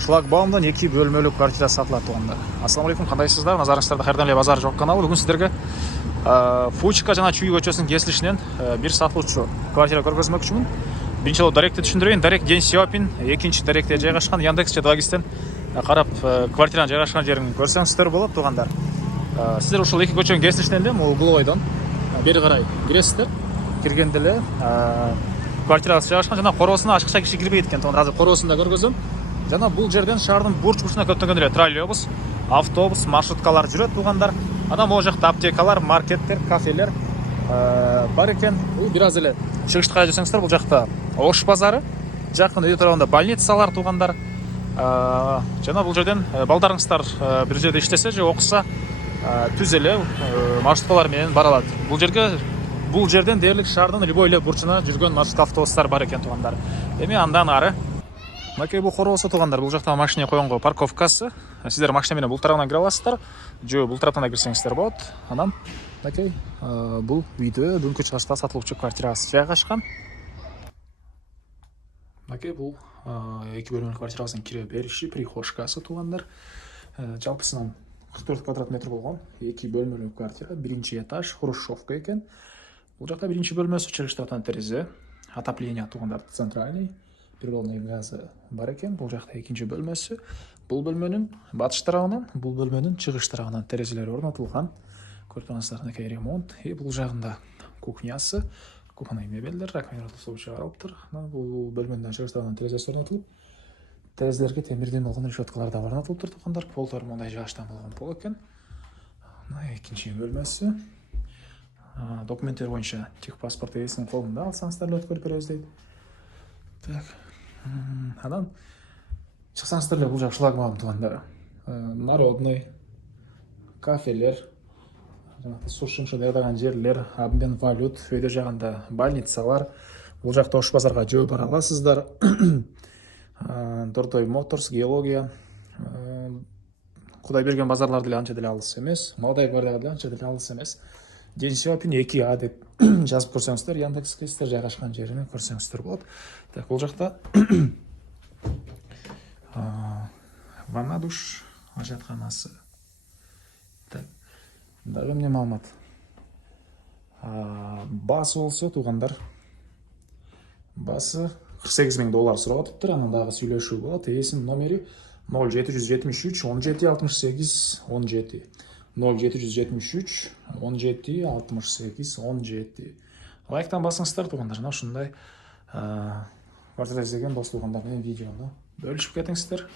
Шлагбаумдан 2 бөлмелі квартира сатылады туғандар. Ассалаумағалейкум, қандайсыздар? Назарыңыздарда қайырдан базар жоқ каналы. Бүгін сіздерге Фучка жана Чүй көчөсүнүн кесилишинен бир сатылуучу квартира көргөзмөкчүмүн. Биринчи жолу даректи түшүндүрөйүн. Дарек Ден Сиопин, экинчи даректе жайгашкан. Яндекс же 2GIS'тен карап квартиранын жайгашкан жерин көрсөңүздөр болот туғандар. Сіздер ушул эки көчөнүн кесилишинен эле угловойдон бери карай киресиздер. Киргенде эле квартирасы жайгашкан жана короосуна ачыкча киши кирбейт экен. Азыр короосун да көргөзөм. Жана бул жерден шаардын бурч-бурчуна көптөгөн эле троллейбус, автобус, маршруткалар жүрөт туғандар. Анан могу жакта аптекалар, маркеттер, кафелер бар экен. Бул бир аз эле чыгышты карай жүрсөңүздөр, бул жакта Ош базары, жакын өйдө тарабында больницалар туғандар. Жана бул жерден балдарыңыздар бир жерде иштесе же окуса түз эле маршруткалар менен бара алат. Бул жерден дээрлик шаардын любой эле бурчуна жүргөн маршрутка автобустар бар экен туғандар. Эми андан ары Макей бул короосу туғандар. Бул жакта машина койгонго парковкасы. Сиздер машина менен бул тарабынан кире аласыздар. Же бул тараптан да кирсеңиздер болот. Анан макей бул үйдө бүгүнкү чыгышта сатылуучу квартирасы жайгашкан. Макей бул 2 бөлмөлүү квартирасынын кире бериши, прихожкасы туғандар. Жалпысынан 44 квадрат метр болгон 2 бөлмөлүү квартира, биринчи этаж, хрущевка экен. Бул жакта биринчи бөлмөсү, чыгыш тараптан терезе, отопление туғандар центральный. Природный газы бар экен. Бул жакта экинчи бөлмөсү. Бул бөлмөнүн батыш тарабынан, бул бөлмөнүн чыгыш тарабынан терезелери орнотулган. Көрүп тургансыздар, мынакей ремонт. Бул жагында кухнясы, кухонный мебелдер, раковина суу чыгарылыптыр. Бул бөлмөнүн чыгыш тарабынан терезеси орнотулуп, терезелерге темирден болгон решеткалар да орнотулуптур тугандар. Полдор мындай жагаштан болгон пол экен. Мына экинчи бөлмөсү. Документтер боюнча техпаспорт ээсинин колунда алсаңыздар эле өткөрүп беребиз дейт. Так. Анан чыксаңыздар эле бул жак шлагбаум тугандар. Народный кафелер, суу шымшы даярдаган жерлер, обмен валют, өйдө жагында больницалар. Бул жакта Ош базарга жөө бара аласыздар. Дордой Моторс, геология. Кудай берген базарлар деле анча деле алыс эмес. Молодой гвардия деле анча деле алыс эмес. Ден Сиопин 2А деп жазып көрсөңүздөр, Яндекс.ке сиздер жайгашкан жерин көрсөңүздөр болот. Так, бул жакта ванна, душ, ажатканасы. Так, дагы эмне маалымат? Басы болсо тугандар. Басы $48,000 сурап атыптыр. Анан дагы сүйлөшүү болот. Ээсинин номери 0773 17 68 17. 0773 17 68 17. Лайктан басыңыздар тугандар. Ушундай квартира издеген дос тугандар менен видеону бөлүшүп кетиңиздер.